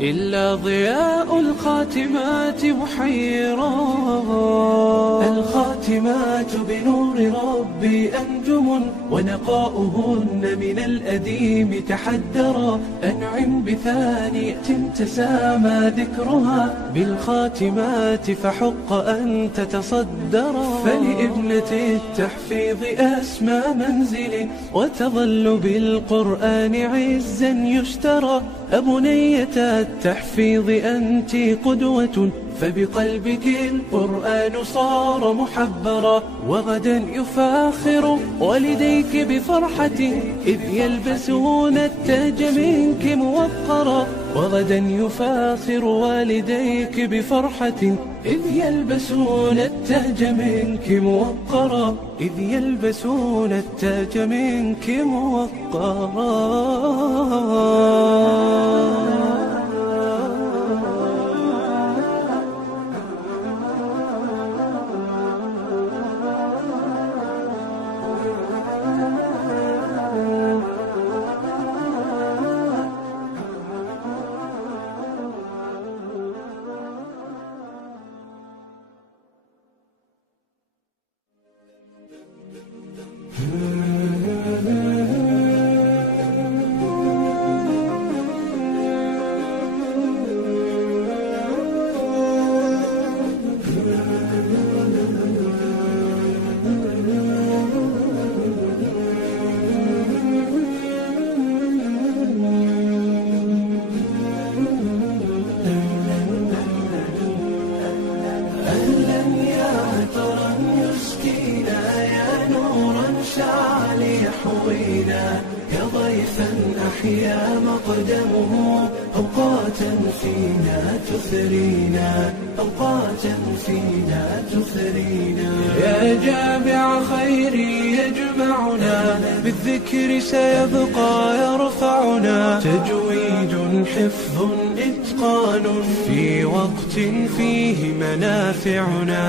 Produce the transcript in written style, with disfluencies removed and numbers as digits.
إلا ضياء الخاتمات محيرا. الخاتمات بنور ربي أنجم، ونقاؤهن من الأديم تحدرا. أنعم بثانية تسامى ذكرها، بالخاتمات فحق أن تتصدرا. فلابنة التحفيظ أسمى منزل، وتظل بالقرآن عزا يشترى. أبنية التحفيظ أنت قدوة، فبقلبك القرآن صار محبرا. وغدا يفاخر والديك بفرحة، إذ يلبسون التاج منك موقرا. وغدا يفاخر والديك بفرحة، إذ يلبسون التاج منك موقرا. إذ يلبسون التاج منك موقرا. كضيفا أحيا مقدمه، أوقاتا فينا تثرينا، أوقاتا فينا تثرينا. يا جامع خيري يجمعنا، بالذكر سيبقى يرفعنا. تجويد حفظ إتقان، في وقت فيه منافعنا.